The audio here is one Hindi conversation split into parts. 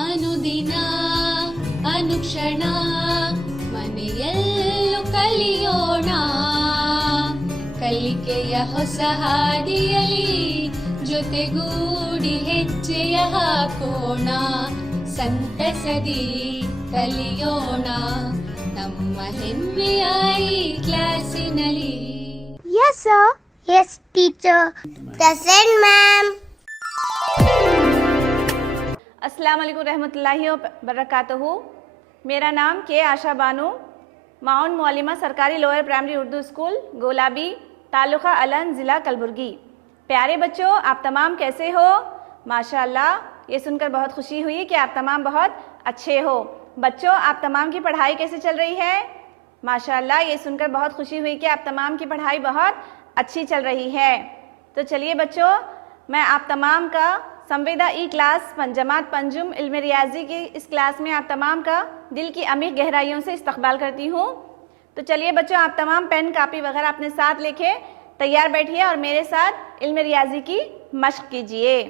ಅನುದಿನ ಅನುಕ್ಷಣ ಮನೆಯಲ್ಲೂ ಕಲಿಯೋಣ, ಕಲಿಕೆಯ ಹೊಸ ಹಾದಿಯಲ್ಲಿ ಜೊತೆಗೂಡಿ ಹೆಜ್ಜೆಯ ಹಾಕೋಣ, ಸಂತಸದಿ ಕಲಿಯೋಣ ನಮ್ಮ ಹೆಮ್ಮೆಯ ಈ ಕ್ಲಾಸಿನಲ್ಲಿ. Yes sir. Yes teacher. Present ma'am. अस्सलाम वालेकुम रहमतुल्लाहि व बरकातहू। मेरा नाम के आशा बानो, माउंट मौलिमा सरकारी lower primary Urdu school Golabi, taluka Aland, ज़िला कलबुर्गी। प्यारे बच्चों, आप तमाम कैसे हो? माशाअल्लाह, ये सुनकर बहुत खुशी हुई कि आप तमाम बहुत अच्छे हो। बच्चों, आप तमाम की पढ़ाई कैसे चल रही है? माशाअल्लाह, ये सुनकर बहुत खुशी हुई कि आप तमाम की पढ़ाई बहुत अच्छी चल रही है। तो चलिए बच्चों, मैं आप तमाम का संवेदा ई क्लास जमात पंजुम इल्म रियाजी की इस क्लास में आप तमाम का दिल की अमीर गहराइयों से इस्तकबाल करती हूँ। तो चलिए बच्चों, आप तमाम पेन कापी वगैरह अपने साथ लेके तैयार बैठिए और मेरे साथ इल्म रियाजी की मश्क कीजिए।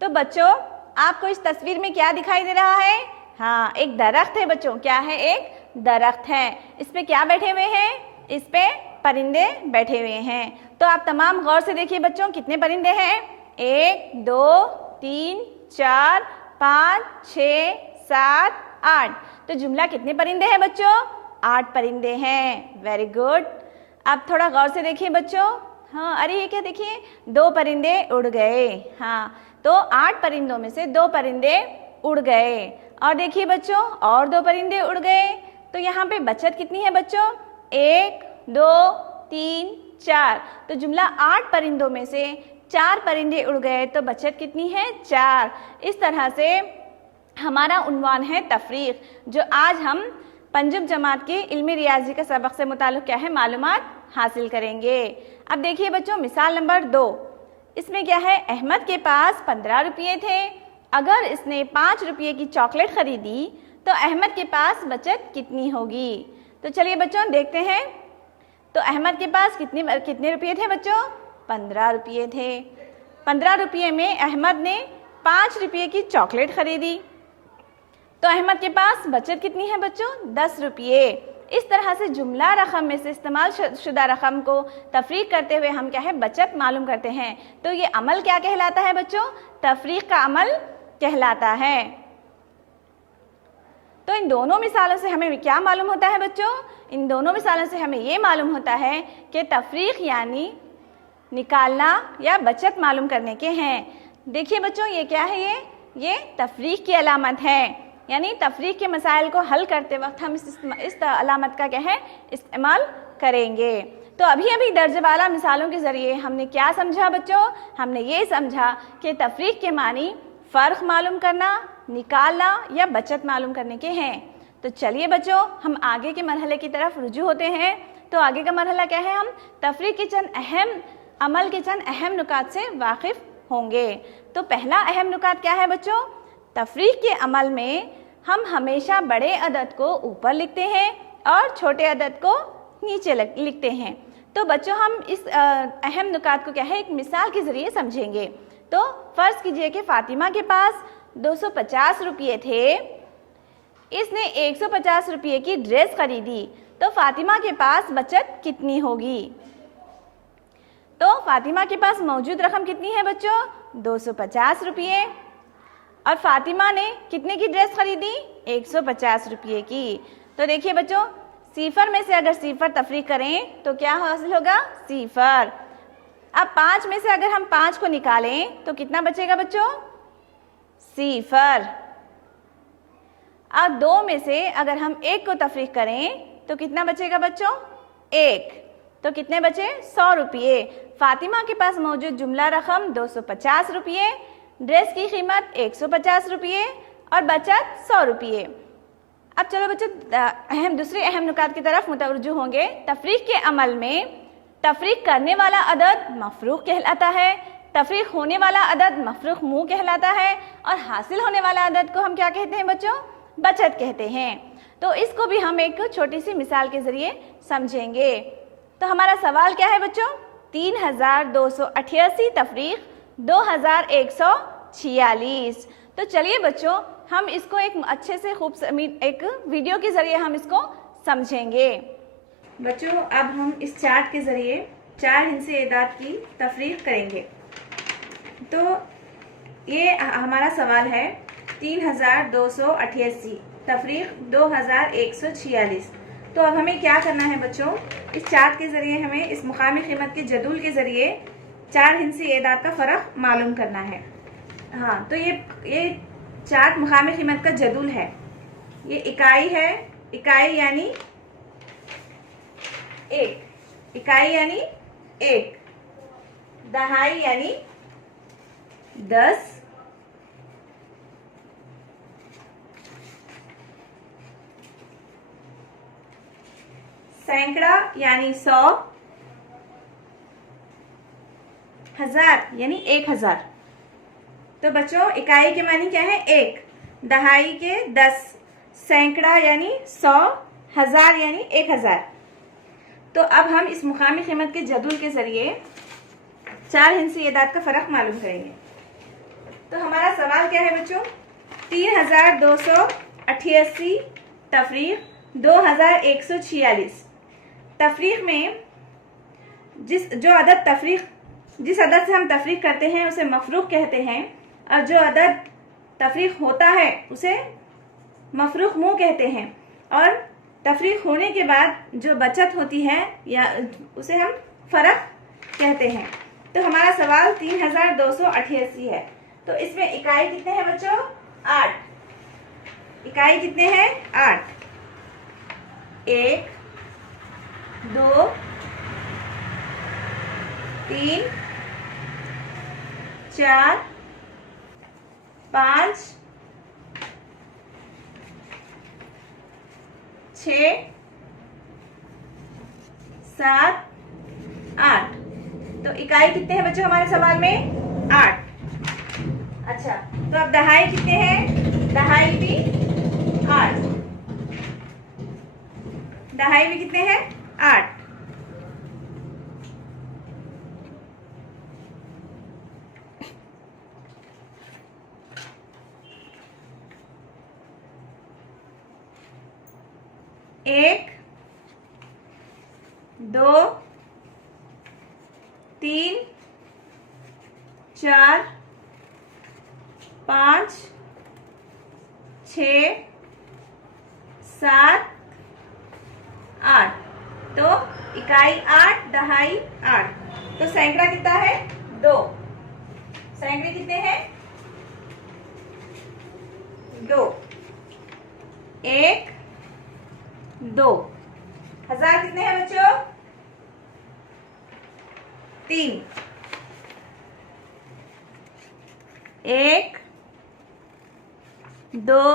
तो बच्चों, आपको इस तस्वीर में क्या दिखाई दे रहा है? हाँ, एक दरख्त है बच्चों। क्या है? एक दरख्त है। इस पे क्या बैठे हुए हैं? इस पे परिंदे बैठे हुए हैं। तो आप तमाम गौर से देखिए बच्चों, कितने परिंदे हैं? 1 2 3 4 5 6 7 8। तो जुमला कितने परिंदे हैं बच्चों? 8 परिंदे हैं। Very good. अब थोड़ा गौर से देखिए बच्चों। हाँ, अरे ये क्या, देखिए 2 परिंदे उड़ गए। हाँ, तो 8 परिंदों में से 2 परिंदे उड़ गए। और देखिए बच्चों, और 2 परिंदे उड़ गए। तो यहाँ पे बचत कितनी है बच्चों? 1 2 3 4। तो जुमला 8 परिंदों में से 4 परिंदे उड़ गए, तो बचत कितनी है? 4। इस तरह से हमारा उन्वान है तफरीक, जो आज हम पंजुम जमात की इल्मी रियाजी का सबक से मुताल्लिक़ क्या है मालूमात हासिल करेंगे। अब देखिए बच्चों, मिसाल नंबर 2। इसमें क्या है? अहमद के पास 15 रुपये थे। अगर इसने 5 रुपये की चॉकलेट ख़रीदी तो अहमद के पास बचत कितनी होगी? तो चलिए बच्चों देखते हैं। तो अहमद के पास कितने रुपये थे बच्चों? 15 रुपये थे। 15 रुपये में अहमद ने 5 रुपये की चॉकलेट ख़रीदी, तो अहमद के पास बचत कितनी है बच्चों? 10 रुपये। इस तरह से जुमला रकम में से इस्तेमाल शुदा रकम को तफरीक करते हुए हम क्या है? बचत मालूम करते हैं। तो ये अमल क्या कहलाता है बच्चों? तफरीक का अमल कहलाता है। तो इन दोनों मिसालों से हमें क्या मालूम होता है बच्चों? इन दोनों मिसालों से हमें ये मालूम होता है कि तफरीक यानी निकालना या बचत मालूम करने के हैं। देखिए बच्चों, ये क्या है? ये तफरीक की अलामत है, यानी तफरीक के मसाइल को हल करते वक्त हम इस अलामत का क्या है? इस्तेमाल करेंगे। तो अभी दर्जवाला मिसालों के ज़रिए हमने क्या समझा बच्चों? हमने ये समझा कि तफरीक के मानी फ़र्क मालूम करना, निकालना या बचत मालूम करने के हैं। तो चलिए बच्चों, हम आगे के मरहले की तरफ रुजू होते हैं। तो आगे का मरहला क्या है? हम तफरीक के चंद अहम अमल के चंद अहम नुकात से वाकिफ़ होंगे। तो पहला अहम नुकात क्या है बच्चों? तफरीक के अमल में हम हमेशा बड़े अदद को ऊपर लिखते हैं और छोटे अदद को नीचे लिखते हैं। तो बच्चों, हम इस अहम नुकात को क्या है? एक मिसाल के ज़रिए समझेंगे। तो फ़र्ज़ कीजिए कि फ़ातिमा के पास 250 रुपये थे। इसने 150 रुपये की ड्रेस ख़रीदी, तो फ़ातिमा के पास बचत कितनी होगी? तो फ़ातिमा के पास मौजूद रकम कितनी है बच्चों? 250 रुपये। और फ़ातिमा ने कितने की ड्रेस ख़रीदी? 150 रुपये की। तो देखिए बच्चों, सिफर में से अगर सिफर तफरीक करें तो क्या हासिल होगा? सिफर। अब 5 में से अगर हम 5 को निकालें तो कितना बचेगा बच्चों? सिफर। अब 2 में से अगर हम 1 को तफरीक करें तो कितना बचेगा बच्चों? 1। तो कितने बचे? 100 रुपये। फ़ातिमा के पास मौजूद जुमला रकम 250 रुपये, ड्रेस की कीमत 150 रुपये और बचत 100 रुपये। अब चलो बच्चों, दूसरे अहम नुकात की तरफ मुतवज्जो होंगे। तफरीक के अमल में तफरीक करने वाला अदद मफरूक कहलाता है, तफरीक होने वाला अदद मफरूक मुँह कहलाता है और हासिल होने वाला अदद को हम क्या कहते हैं बच्चों? बचत कहते हैं। तो इसको भी हम एक छोटी सी मिसाल के ज़रिए समझेंगे। तो हमारा सवाल क्या है बच्चों? 3288 तफरीक 2146। तो चलिए बच्चों, हम इसको एक अच्छे से एक वीडियो के ज़रिए हम इसको समझेंगे। बच्चों, अब हम इस चार्ट के ज़रिए 4 हिस्से एदाद की तफरीक करेंगे। तो ये हमारा सवाल है 3288 तफरीक 2146। तो अब हमें क्या करना है बच्चों, इस चार्ट के ज़रिए हमें इस मुकामी कीमत के जदूल के ज़रिए 4 हिस्से एदाद का फ़र्क मालूम करना है। हाँ, तो ये चार्ट मुकामी कीमत का जदूल है। ये इकाई है, इकाई यानी 1, इकाई यानी 1, दहाई यानी 10, सैकड़ा यानी 100, हजार यानी 1000। तो बच्चों, इकाई के मानी क्या है 1, दहाई के 10, सैकड़ा यानी 100, हजार यानी 1000। तो अब हम इस मुकामी कीमत के जदूल के जरिए 4 हिस्से एदाद का फ़र्क मालूम करेंगे। तो हमारा सवाल क्या है बच्चों, 3288 तफरीक 2146। तफरीक में जिस अदद से हम तफरीक करते हैं उसे मफरूक कहते हैं, और जो अदद तफरीक होता है उसे मफरूक मुँह कहते हैं, और तफरीक होने के बाद जो बचत होती है या उसे हम फ़र्क कहते हैं। तो हमारा सवाल 3288 है। तो इसमें इकाई कितने हैं बच्चों, 8। इकाई कितने हैं, 8। 1, 2, 3, 4, 5, 6, 7, 8। तो इकाई कितने हैं बच्चों हमारे सवाल में, 8। अच्छा, तो अब दहाई कितने हैं, दहाई भी 8। दहाई भी कितने हैं, 8। एक, 2, 3, 4, 5, 6, 7, 8। तो इकाई 8, दहाई 8। तो सैकड़ा कितना है, 2। सैकड़े कितने हैं, 2। 1, 2। हजार कितने हैं बच्चों, 3। 1, 2,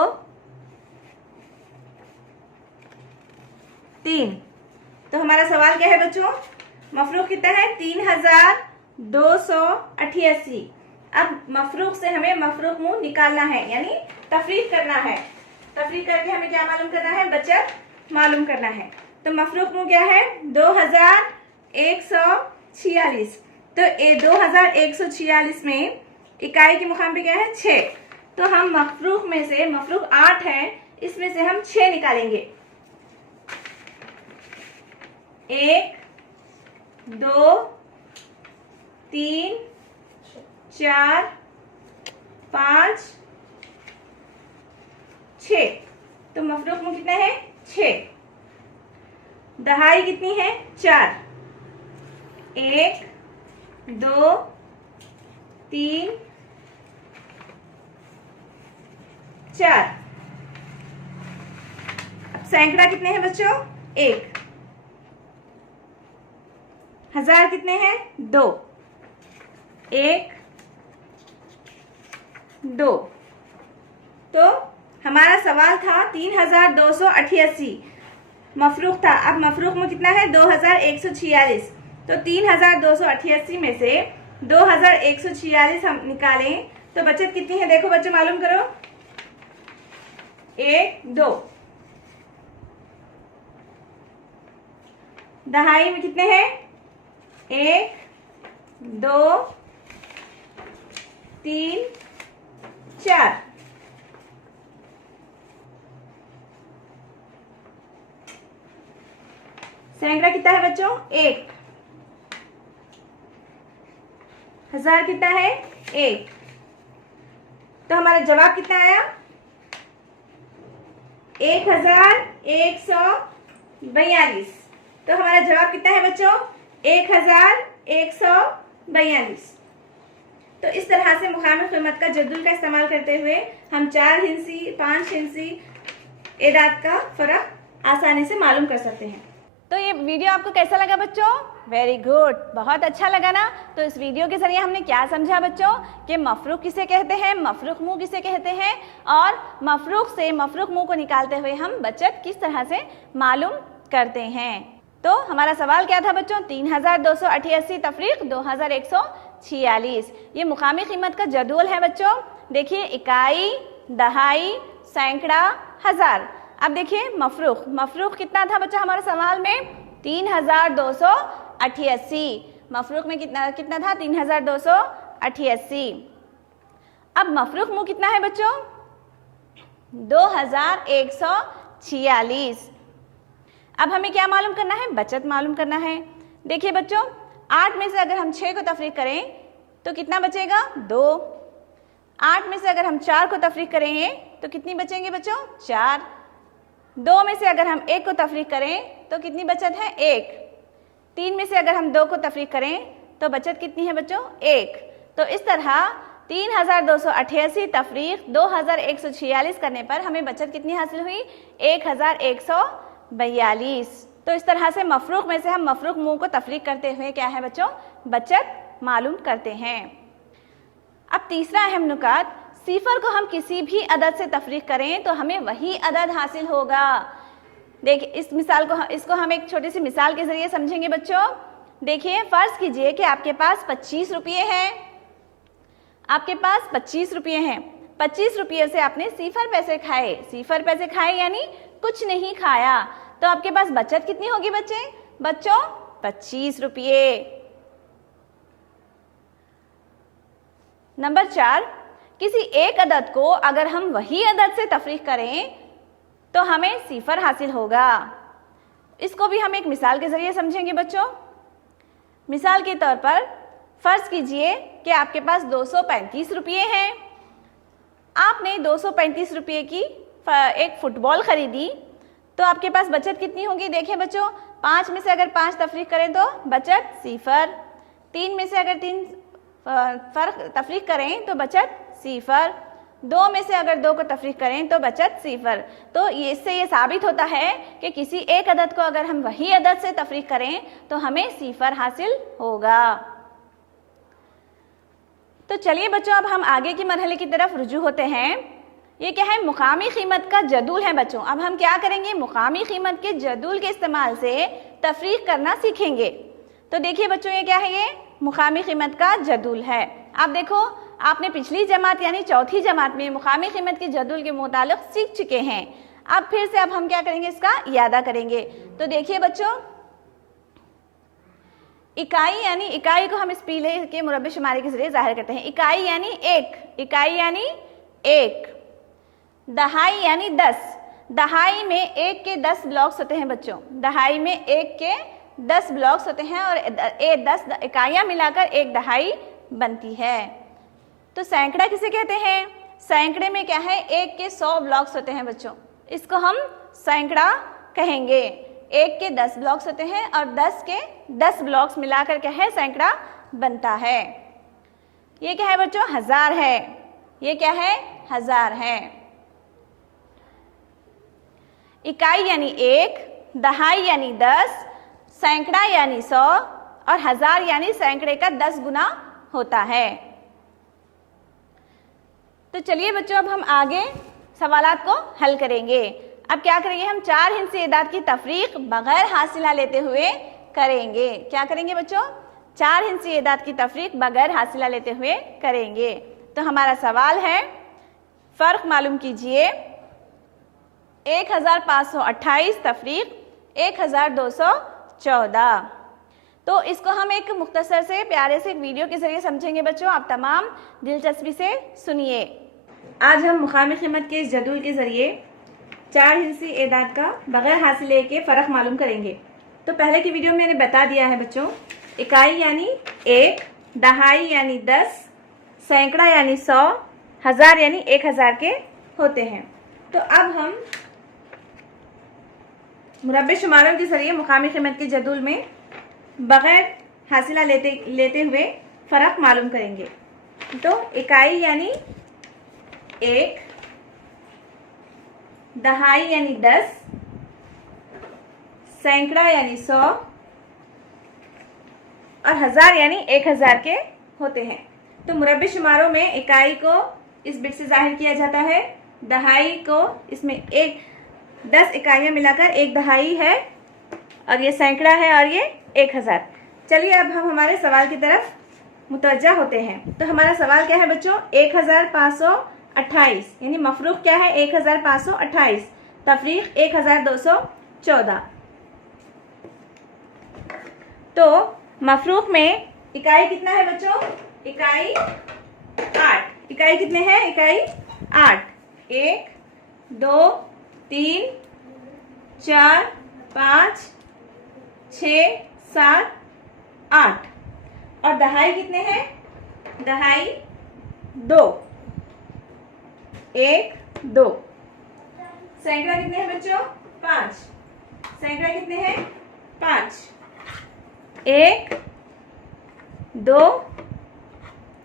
3। तो हमारा सवाल क्या है बच्चों, मफरूक कितना है, 3288। अब मफरूक से हमें मफरूक मुँह निकालना है, यानी तफरीक करना है। तफरीक करके हमें क्या मालूम करना है, बचत मालूम करना है। तो मफरूक मुँह क्या है, 2146। तो 2146 में इकाई के मुकाम पे क्या है, 6। तो हम मफरूक में से, मफरूक 8 है, इसमें से हम 6 निकालेंगे। 1, 2, 3, 4, 5, 6। तो मफरूक मुँह कितना है, 6। दहाई कितनी है, 4। 1, 2, 3, 4। अब सैकड़ा कितने हैं बच्चों, 1। हजार कितने हैं, 2। 1, 2। तो हमारा सवाल था 3288 मफरूक था। अब मफरूक में कितना है, 2146। तो 3288 में से 2146 हम निकालें तो बचत कितनी है, देखो बच्चों मालूम करो, 1, 2। दहाई में कितने हैं, 1, 2, 3, 4। सैकड़ा कितना है बच्चों? 1। हजार कितना है? 1। तो हमारा जवाब कितना आया? 1142। तो हमारा जवाब कितना है बच्चों? 1142। तो इस तरह से मुकामी कीमत का जद्दुल का इस्तेमाल करते हुए हम 4 हिंसी 5 हिंसी एदाद का फर्क आसानी से मालूम कर सकते हैं। तो ये वीडियो आपको कैसा लगा बच्चों? वेरी गुड, बहुत अच्छा लगा ना। तो इस वीडियो के जरिए हमने क्या समझा बच्चों कि मफरूक किसे कहते हैं, मफरूक मुंह किसे कहते हैं, और मफरूक से मफरूक मुंह को निकालते हुए हम बचत किस तरह से मालूम करते हैं। तो हमारा सवाल क्या था बच्चों? 3288 तफरीक 2146। ये मुकामी कीमत का जदूल है बच्चों। देखिए इकाई, दहाई, सैकड़ा, हजार। अब देखिए मफरूक कितना था बच्चा हमारे सवाल में? 3288। मफरूक में कितना था? 3288। अब मफरूक मुंह कितना है बच्चों? 2146। अब हमें क्या मालूम करना है? बचत मालूम करना है। देखिए बच्चों 8 में से अगर हम 6 को तफरीक करें तो कितना बचेगा? 2। 8 में से अगर हम 4 को तफरीक करेंगे तो कितनी बचेंगे बच्चों? 4। 2 में से अगर हम 1 को तफरीक करें तो कितनी बचत है? 1। 3 में से अगर हम 2 को तफरीक करें तो बचत कितनी है बच्चों? 1। तो इस तरह 3288 तफरीक 2146 करने पर हमें बचत कितनी हासिल हुई? 1142। तो इस तरह से मफरूक में से हम मफरूक मुंह को तफरीक करते हुए क्या है बच्चों? बचत मालूम करते हैं। अब तीसरा अहम नुकात, सिफर को हम किसी भी अदद से तफरीक करें तो हमें वही अदद हासिल होगा। देखिए इस मिसाल को इसको हम एक छोटी सी मिसाल के जरिए समझेंगे बच्चों। देखिए फर्ज कीजिए कि आपके पास 25 रुपये हैं। आपके पास 25 रुपये हैं। 25 रुपये से आपने सिफर पैसे खाए। सिफर पैसे खाए यानी कुछ नहीं खाया। तो आपके पास बचत कितनी होगी बच्चों? 25 रुपये। नंबर 4, किसी एक अदद को अगर हम वही अदद से तफरीक करें तो हमें सिफर हासिल होगा। इसको भी हम एक मिसाल के जरिए समझेंगे बच्चों। मिसाल के तौर पर फर्ज कीजिए कि आपके पास 235 रुपये हैं। आपने 235 रुपये की एक फुटबॉल खरीदी तो आपके पास बचत कितनी होगी? देखिए बच्चों 5 में से अगर 5 तफरीक करें तो बचत सिफर। 3 में से अगर 3 फर्क तफरीक करें तो बचत सिफर। 2 में से अगर 2 को तफरीक करें तो बचत सिफर। तो इससे ये साबित होता है कि किसी एक अदद को अगर हम वही अदद से तफरीक करें तो हमें सिफर हासिल होगा। तो चलिए बच्चों अब हम आगे की मरहले की तरफ रुजू होते हैं। ये क्या है? मुकामी कीमत का जदूल है बच्चों। अब हम क्या करेंगे? मुकामी कीमत के जदूल के इस्तेमाल से तफरीक करना सीखेंगे। तो देखिए बच्चों ये क्या है? ये मुकामी कीमत का जदूल है। आप देखो आपने पिछली जमात यानी चौथी जमात में मुकामी कीमत के जदूल के मुतालिक सीख चुके हैं। अब फिर से अब हम क्या करेंगे? इसका इयादा करेंगे। तो देखिए बच्चों इकाई यानी इकाई को हम इस पीले के मुरब्बे शुमारे के जरिए जाहिर करते हैं। इकाई यानी 1। इकाई यानी 1। दहाई यानी 10। दहाई में 1 के 10 ब्लॉक्स होते हैं बच्चों। दहाई में 1 के 10 ब्लॉक्स होते हैं और 10 इकाइयाँ मिलाकर एक दहाई बनती है। तो सैकड़ा किसे कहते हैं? सैकड़े में क्या है? 1 के 100 ब्लॉक्स होते हैं बच्चों। इसको हम सैकड़ा कहेंगे। 1 के 10 ब्लॉक्स होते हैं और 10 के 10 ब्लॉक्स मिलाकर क्या है? सैकड़ा बनता है। ये क्या है बच्चों? हजार है। ये क्या है? हजार है। इकाई यानी 1, दहाई यानी 10, सैकड़ा यानी 100 और हजार यानी सैकड़े का 10 गुना होता है। तो चलिए बच्चों अब हम आगे सवालात को हल करेंगे। अब क्या करेंगे? हम 4 हिंसी एदाद की तफरीक बगैर हासिला लेते हुए करेंगे। क्या करेंगे बच्चों? 4 हिंसी एदाद की तफरीक बगैर हासिला लेते हुए करेंगे। तो हमारा सवाल है, फ़र्क मालूम कीजिए 1528 तफरीक 1214। तो इसको हम एक मुख्तसर से प्यारे से एक वीडियो के जरिए समझेंगे बच्चों। आप तमाम दिलचस्पी से सुनिए। आज हम मुकामी कीमत के इस जदूल के जरिए 4 हिंसी एदाद का बगैर हासिले के फ़र्क मालूम करेंगे। तो पहले की वीडियो में मैंने बता दिया है बच्चों, इकाई यानी 1, दहाई यानी 10, सैकड़ा यानी 100, हजार यानी 1000 के होते हैं। तो अब हम मुरब्बे शुमारों के जरिए मुकामी कीमत के जदूल में बगैर हासिला लेते हुए फ़र्क मालूम करेंगे। तो इकाई यानी 1, दहाई यानी 10, सैकड़ा यानी 100 और हजार यानी 1000 के होते हैं। तो मुरब्बे शुमारों में इकाई को इस बिट से जाहिर किया जाता है, दहाई को इसमें 10 इकाइयाँ मिलाकर एक दहाई है, और ये सैकड़ा है और ये 1000। चलिए अब हम हमारे सवाल की तरफ मुतवज्जा होते हैं। तो हमारा सवाल क्या है बच्चों, 1528 यानी मफरूक क्या है 1528, तफरीक 1214। तो मफरूक में इकाई कितना है बच्चों, इकाई 8। इकाई कितने हैं, इकाई 8। 1, 2, 3, 4, 5, 6, 7, 8। और दहाई कितने हैं, दहाई 2। 1, 2। सैकड़ा कितने हैं बच्चों, 5। सैकड़ा कितने हैं, 5। 1, 2,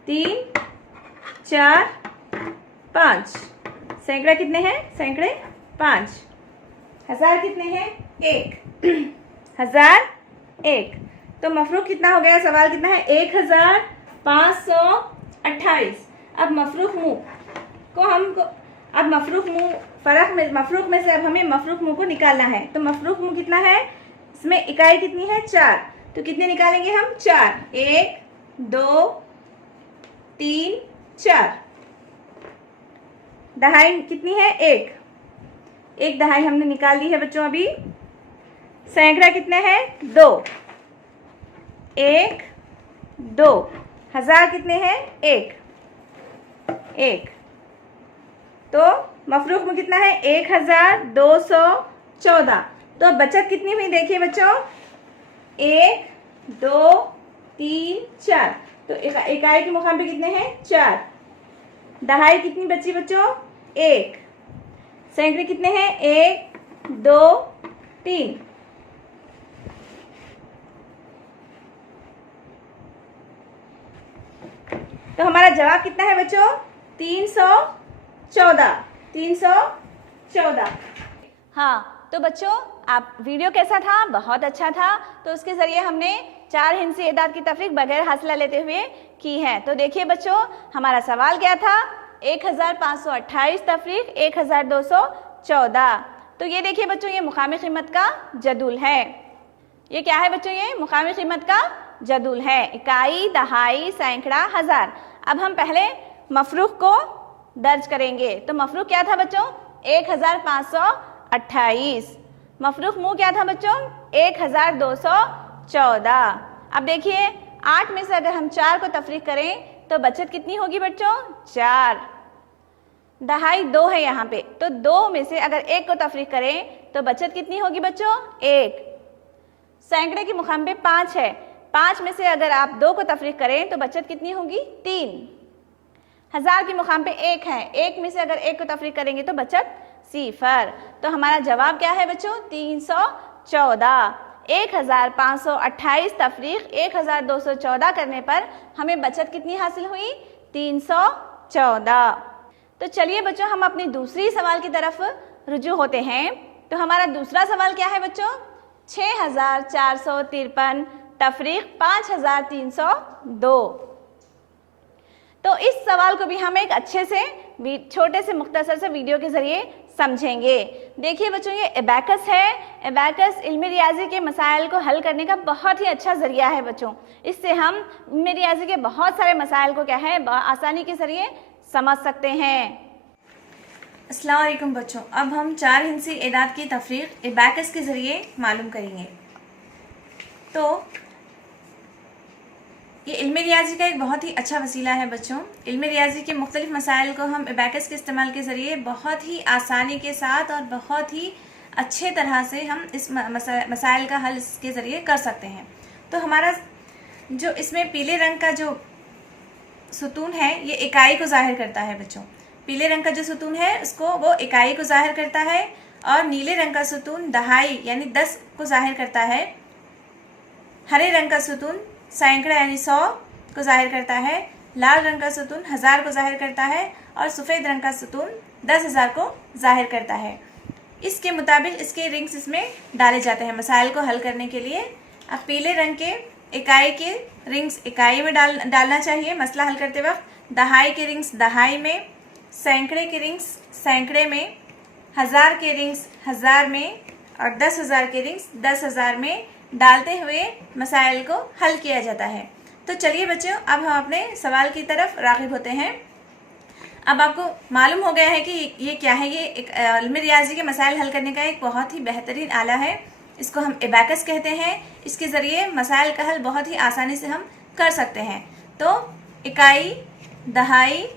3, 4, 5। सैकड़ा कितने हैं, सैकड़े 5। हजार कितने हैं, 1। हजार 1। तो मफरूक कितना हो गया, सवाल कितना है 1528। अब मफरूक मुँह को अब मफरूक मुँह मफरूक में से अब हमें मफरूक मुँह को निकालना है। तो मफरूक मुँह कितना है, इसमें इकाई कितनी है, 4। तो कितने निकालेंगे हम, 4। 1, 2, 3, 4। दहाई कितनी है, 1 दहाई हमने निकाल दी है बच्चों अभी। सैकड़ा कितने हैं, 2। 1, 2। हजार कितने हैं, 1। तो मफरूक में कितना है, 1214। तो बचत कितनी हुई देखिए बच्चों, 1, 2, 3, 4। तो इकाई के मुकाम पे कितने हैं, 4। दहाई कितनी बची बच्चों, 1। सैकड़े कितने हैं, 1, 2, 3। तो हमारा जवाब कितना है बच्चों, 314। हाँ, तो बच्चों आप वीडियो कैसा था, बहुत अच्छा था। तो उसके ज़रिए हमने 4 हिंसी एदाद की तफरीक बगैर हासिला लेते हुए की है। तो देखिए बच्चों, हमारा सवाल क्या था, 1528 तफरीक 1214। तो ये देखिए बच्चों, ये मुकामी कीमत का जदूल है। ये क्या है बच्चों, ये मुकामी कीमत का जदूल है, इकाई, दहाई, सैकड़ा, हजार। अब हम पहले मफरूक को दर्ज करेंगे। तो मफरूक क्या था बच्चों, 1528। मफरूक मुँह क्या था बच्चों, 1214। अब देखिए 8 में से अगर हम 4 को तफरीक करें तो बचत कितनी होगी बच्चों, 4। दहाई 2 है यहाँ पे, तो 2 में से अगर 1 को तफरीक करें तो बचत कितनी होगी बच्चों, 1। सैकड़े की मुकाम पे 5 है, 5 में से अगर आप 2 को तफरीक करें तो बचत कितनी होगी, 3। हजार की मुकाम पे 1 है, 1 में से अगर 1 को तफरीक करेंगे तो बचत 0। तो हमारा जवाब क्या है बच्चों, 314। 1528 तफरीक 1214 करने पर हमें बचत कितनी हासिल हुई, 314। तो चलिए बच्चों हम अपनी दूसरी सवाल की तरफ रुजू होते हैं। तो हमारा दूसरा सवाल क्या है बच्चों, 6453 तफरीक 5302। तो इस सवाल को भी हम एक अच्छे से छोटे से मुख्तसर से वीडियो के जरिए समझेंगे। देखिए बच्चों, ये एबैकस है। एबैकस इल्मी रियाजी के मसाइल को हल करने का बहुत ही अच्छा जरिया है बच्चों। इससे हम इल्मी रियाजी के बहुत सारे मसाइल को क्या है आसानी के जरिए समझ सकते हैं। अस्सलाम वालेकुम बच्चों, अब हम 4 हिंसी एदाद की तफरीक एबैकस के जरिए मालूम करेंगे। तो ये इल्मी रियाजी का एक बहुत ही अच्छा वसीला है बच्चों। इल्मी रियाजी के मुख्तलिफ मसाइल को हम एबैकस के इस्तेमाल के ज़रिए बहुत ही आसानी के साथ और बहुत ही अच्छे तरह से हम इस मसाइल का हल इसके ज़रिए कर सकते हैं। तो हमारा जो इसमें पीले रंग का जो सुतून है ये इकाई को ज़ाहिर करता है बच्चों। पीले रंग का जो सुतून है उसको वो इकाई को ज़ाहिर करता है, और नीले रंग का सुतून दहाई यानी 10 को ज़ाहिर करता है। हरे रंग का सुतून सैकड़ा यानी 100 को ज़ाहिर करता है। लाल रंग का सुतून 1000 को ज़ाहिर करता है, और सफ़ेद रंग का सुतून 10,000 को ज़ाहिर करता है। इसके मुताबिक इसके रिंग्स इसमें डाले जाते हैं मसाइल को हल करने के लिए। अब पीले रंग के इकाई के रिंग्स इकाई में डालना चाहिए मसला हल करते वक्त, दहाई के रिंग्स दहाई में, सैकड़े के रिंग्स सैकड़े में, 1000 के रिंग्स 1000 में, और 10,000 के रिंग्स 10,000 में डालते हुए मसाइल को हल किया जाता है। तो चलिए बच्चों, अब हम अपने सवाल की तरफ राग़िब होते हैं। अब आपको मालूम हो गया है कि ये क्या है। ये एक इल्म रियाजी के मसाइल हल करने का एक बहुत ही बेहतरीन आला है। इसको हम एबाकस कहते हैं। इसके ज़रिए मसाइल का हल बहुत ही आसानी से हम कर सकते हैं। तो इकाई, दहाई,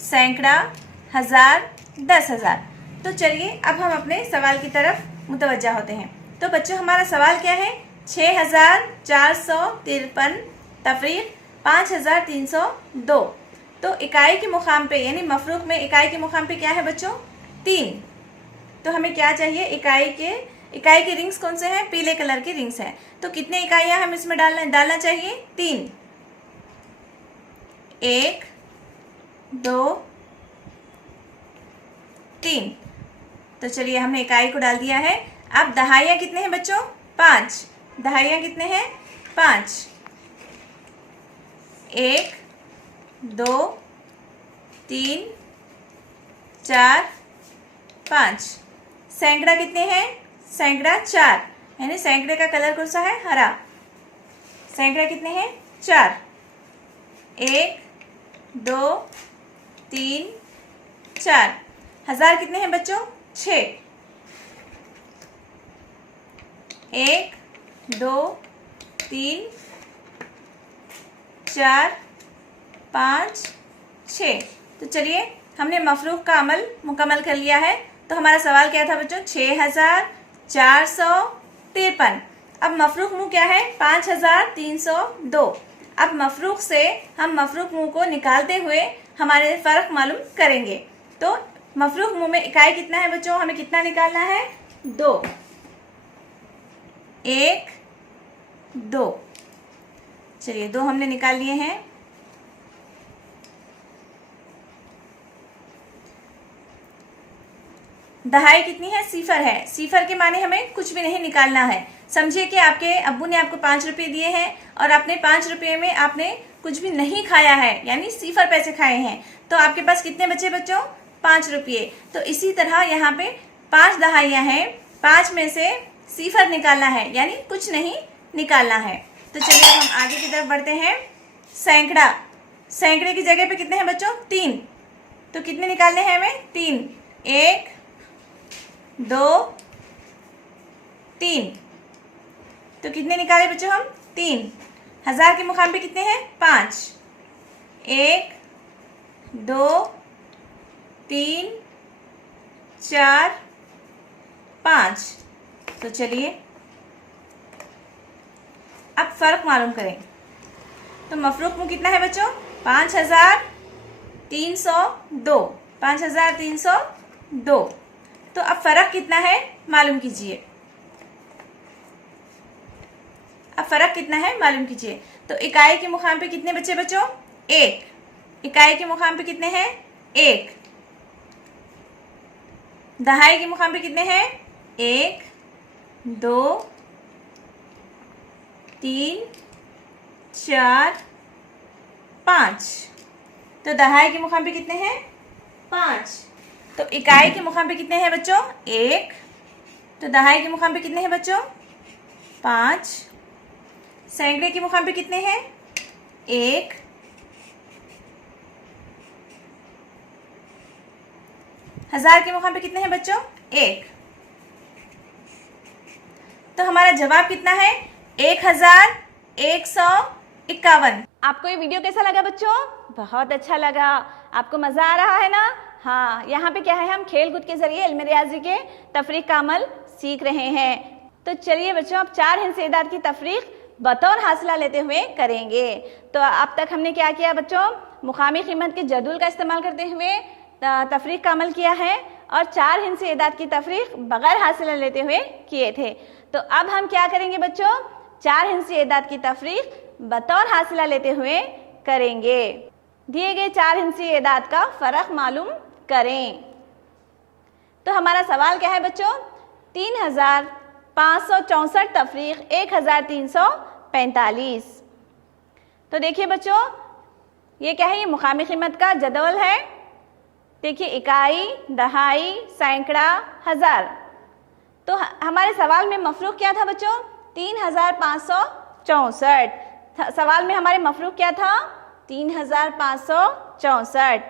सैकड़ा, 1000, 10,000। तो चलिए अब हम अपने सवाल की तरफ मुतवज्जा होते हैं। तो बच्चों, हमारा सवाल क्या है? 6453 तफरीक 5302। तो इकाई के मुकाम पे यानी मफरूक में इकाई के मुकाम पे क्या है बच्चों? 3। तो हमें क्या चाहिए? इकाई के रिंग्स कौन से हैं? पीले कलर के रिंग्स हैं। तो कितने इकाइयाँ हम इसमें डालना चाहिए? 3। 1, 2, 3। तो चलिए हमने इकाई को डाल दिया है। अब दहाइयाँ कितने हैं बच्चों? 5। दहाइयाँ कितने हैं? 5। 1, 2, 3, 4, 5। सैकड़ा कितने हैं? सैकड़ा 4, यानी सैकड़े का कलर कौन सा है? हरा। सैकड़ा कितने हैं? 4। 1, 2, 3, 4। 1000 कितने हैं बच्चों? 6। 1, 2, 3, 4, 5, 6। तो चलिए हमने मफरूक का अमल मुकम्मल कर लिया है। तो हमारा सवाल क्या था बच्चों? 6453। अब मफरूक मुँह क्या है? 5302। अब मफरूक से हम मफरूक मुँह को निकालते हुए हमारे फ़र्क मालूम करेंगे। तो मफरूक मुँह में इकाई कितना है बच्चों? हमें कितना निकालना है? 2। 1, 2। चलिए 2 हमने निकाल लिए हैं। दहाई कितनी है? सिफर है। सिफर के माने हमें कुछ भी नहीं निकालना है। समझिए कि आपके अब्बू ने आपको 5 रुपये दिए हैं और आपने 5 रुपये में आपने कुछ भी नहीं खाया है, यानी सिफर पैसे खाए हैं। तो आपके पास कितने बचे बच्चों? 5 रुपये। तो इसी तरह यहाँ पे 5 दहाइयाँ हैं। 5 में से सिफर निकालना है, यानी कुछ नहीं निकालना है। तो चलिए हम आगे की तरफ बढ़ते हैं। सैकड़ा, सैकड़े की जगह पे कितने हैं बच्चों? 3। तो कितने निकालने हैं हमें? 3। 1, 2, 3। तो कितने निकाले बच्चों हम? 3। 1000 के मुकाम पे कितने हैं? 5। 1, 2, 3, 4, 5। तो चलिए अब फ़र्क मालूम करें। तो मफरूक मुँह कितना है बच्चों? 5302। 5302। तो अब फ़र्क कितना है मालूम कीजिए। अब फ़र्क कितना है मालूम कीजिए। तो इकाई के मुकाम पे कितने बचे बच्चों? 1। इकाई के मुकाम पे कितने हैं? 1। दहाई के मुकाम पे कितने हैं? 1, 2, 3, 4, 5। तो दहाई के मुकाम पे कितने हैं? 5। तो इकाई के मुकाम पे कितने हैं बच्चों? 1। तो दहाई के मुकाम पे कितने हैं बच्चों? 5। सैकड़े के मुकाम पे कितने हैं? 1। हजार के मुकाम पे कितने हैं बच्चों? 1। तो हमारा जवाब कितना है? 1151। आपको ये वीडियो कैसा लगा बच्चों? बहुत अच्छा लगा। आपको मज़ा आ रहा है ना? हाँ, यहाँ पे क्या है, हम खेल कूद के ज़रिए इल्म रियाजी के तफरीक का अमल सीख रहे हैं। तो चलिए बच्चों, अब 4 हिंस एदाद की तफरीक बतौर हासिला लेते हुए करेंगे। तो अब तक हमने क्या किया बच्चों, मुकामी कीमत के जदूल का इस्तेमाल करते हुए तफरीक का अमल किया है और 4 हिंस एदाद की तफरीक बगैर हासिला लेते हुए किए थे। तो अब हम क्या करेंगे बच्चों, 4 हिंस एदाद की तफरीक बतौर हासिला लेते हुए करेंगे। दिए गए 4 हिंसी एदाद का फ़र्क मालूम करें। तो हमारा सवाल क्या है बच्चों, 3564 तफरीक 1345। तो देखिए बच्चों, ये क्या है, ये मुकामी कीमत का जदवल है। देखिए इकाई, दहाई, सैकड़ा, हज़ार। तो हमारे सवाल में मफरूक क्या था बच्चों, 3564। सवाल में हमारे मफरूक क्या था, 3564।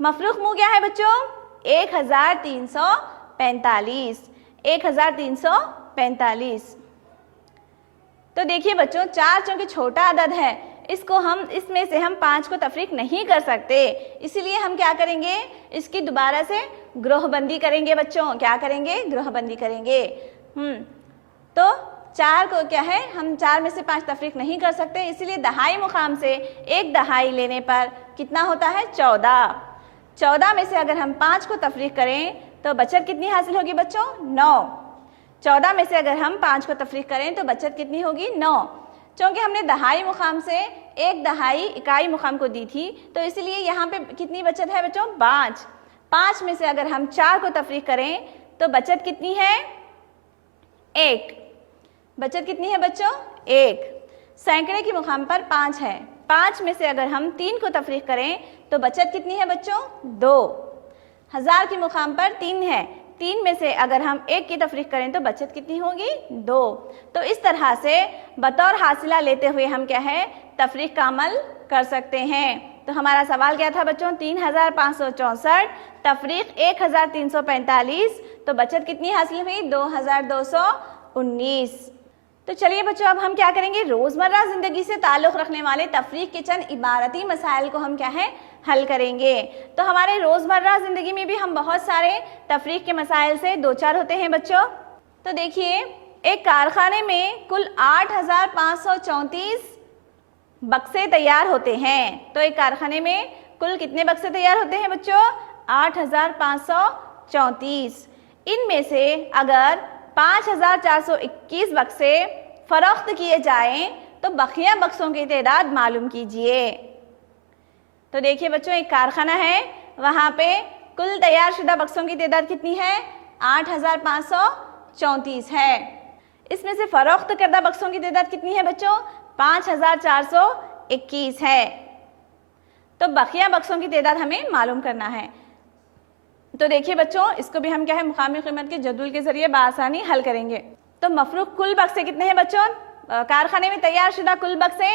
मफरूक मुँह क्या है बच्चों, 1345। 1345। तो देखिए बच्चों, 4 चूँकि छोटा अदद है, इसमें से हम 5 को तफरीक नहीं कर सकते, इसीलिए हम क्या करेंगे, इसकी दोबारा से ग्रोहबंदी करेंगे बच्चों। क्या करेंगे, ग्रोहबंदी करेंगे। तो 4 को क्या है, हम 4 में से 5 तफरीक नहीं कर सकते, इसीलिए दहाई मुकाम से 1 दहाई लेने पर कितना होता है, 14। 14 में से अगर हम 5 को तफरीक करें तो बचत कितनी हासिल होगी बच्चों, 9। 14 में से अगर हम 5 को तफरीक करें तो बचत कितनी होगी, 9। क्योंकि हमने दहाई मुकाम से 1 दहाई इकाई मुकाम को दी थी, तो इसलिए यहाँ पे कितनी बचत है बच्चों, 5। 5 में से अगर हम 4 को तफरीक करें तो बचत कितनी है, 1। बचत कितनी है बच्चों, 1। सैकड़े की मुकाम पर 5 है, 5 में से अगर हम 3 को तफरीक करें तो बचत कितनी है बच्चों, 2। हज़ार की मुकाम पर 3 है, 3 में से अगर हम 1 की तफरीक करें तो बचत कितनी होगी, 2। तो इस तरह से बतौर हासिला लेते हुए हम क्या है, तफरीक का अमल कर सकते हैं। तो हमारा सवाल क्या था बच्चों, 3564 तफरीक 1345। तो बचत कितनी हासिल हुई, 2219। तो चलिए बच्चों, अब हम क्या करेंगे, रोज़मर्रा ज़िंदगी से ताल्लुक़ रखने वाले तफरीक के चंद इबारती मसाइल को हम क्या है, हल करेंगे। तो हमारे रोज़मर्रा ज़िंदगी में भी हम बहुत सारे तफरीक के मसाइल से दो चार होते हैं बच्चों। तो देखिए, एक कारखाने में कुल 8534 बक्से तैयार होते हैं। तो एक कारखाने में कुल कितने बक्से तैयार होते हैं बच्चों, 8534। इनमें से अगर 5421 बक्से फरोख्त किए जाएं तो बकिया बक्सों की तादाद मालूम कीजिए। तो देखिए बच्चों, एक कारखाना है, वहाँ पे कुल तैयार शुदा बक्सों की तादाद कितनी है, 8534 है। इसमें से फरोख्त करदा बक्सों की तादाद कितनी है बच्चों, 5421 है। तो बकिया बक्सों की तादाद हमें मालूम करना है। तो देखिए बच्चों, इसको भी हम क्या है, मुकामी कीमत के जदूल के जरिए बआसानी हल करेंगे। तो मफरूक कुल बक्से कितने हैं बच्चों, कारखाने में तैयार शुदा कुल बक्से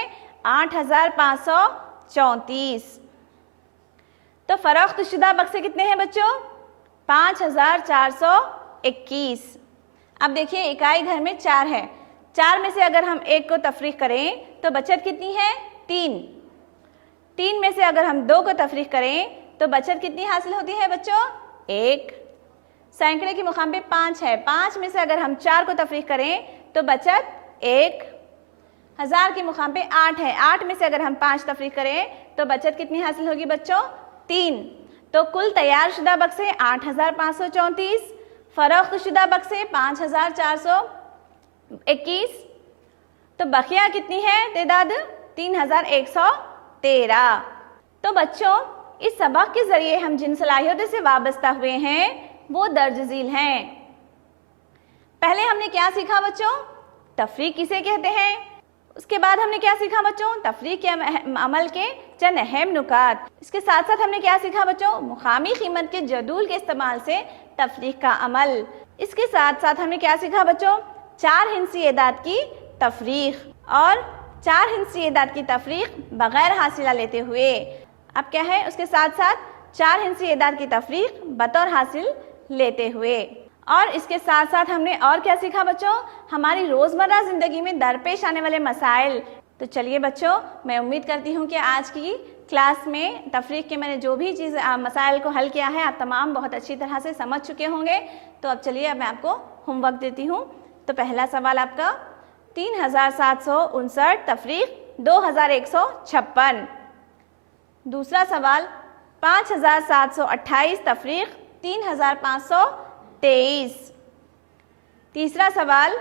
8534। तो फरोख्त शुदा बक्से कितने हैं बच्चों, 5421। अब देखिए, इकाई घर में 4 है, 4 में से अगर हम 1 को तफरीक करें तो बचत कितनी है, 3। 3 में से अगर हम 2 को तफरीक करें तो बचत कितनी हासिल होती है बच्चों, 1। सैकड़े की मुकाम पे 5 है, 5 में से अगर हम 4 को तफरीक करें तो बचत 1। हज़ार की मुकाम पे 8 है, 8 में से अगर हम 5 तफरीक करें तो बचत कितनी हासिल होगी बच्चों, 3। तो कुल तैयार शुदा बक्से 8534, फरोख्त शुदा बक्से 5421। तो बकिया कितनी है तादाद, 3113। तो बच्चों, इस सबक के ज़रिए हम जिन सलाहियतों से वाबस्ता हुए हैं वो दर्ज झील हैं। पहले हमने क्या सीखा बच्चों, तफरीक किसे कहते हैं। उसके बाद हमने क्या सीखा बच्चों, तफरीक के अमल के चंद अहम नुकात। इसके साथ साथ हमने क्या सीखा बच्चों, मुकामी कीमत के जदूल के इस्तेमाल से तफरीक का अमल। इसके साथ साथ हमने क्या सीखा बच्चों, 4 हिंसी एदाद की तफरीक और 4 हिंसी एदाद की तफरीक बगैर हासिला लेते हुए। अब क्या है, उसके साथ साथ 4 हिंसी एदाद की तफरीक बतौर हासिल लेते हुए। और इसके साथ साथ हमने और क्या सीखा बच्चों, हमारी रोज़मर्रा ज़िंदगी में दरपेश आने वाले मसाइल। तो चलिए बच्चों, मैं उम्मीद करती हूँ कि आज की क्लास में तफरीक के मैंने जो भी चीज़ मसाइल को हल किया है आप तमाम बहुत अच्छी तरह से समझ चुके होंगे। तो अब चलिए अब मैं आपको होमवर्क देती हूँ। तो पहला सवाल आपका 3759 तफरीक 2156। दूसरा सवाल 5728 तफरीक 3523। तीसरा सवाल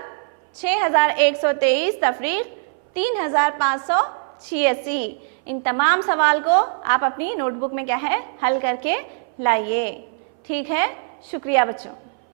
6123 तफरीक 3586। इन तमाम सवाल को आप अपनी नोटबुक में क्या है हल करके लाइए। ठीक है, शुक्रिया बच्चों।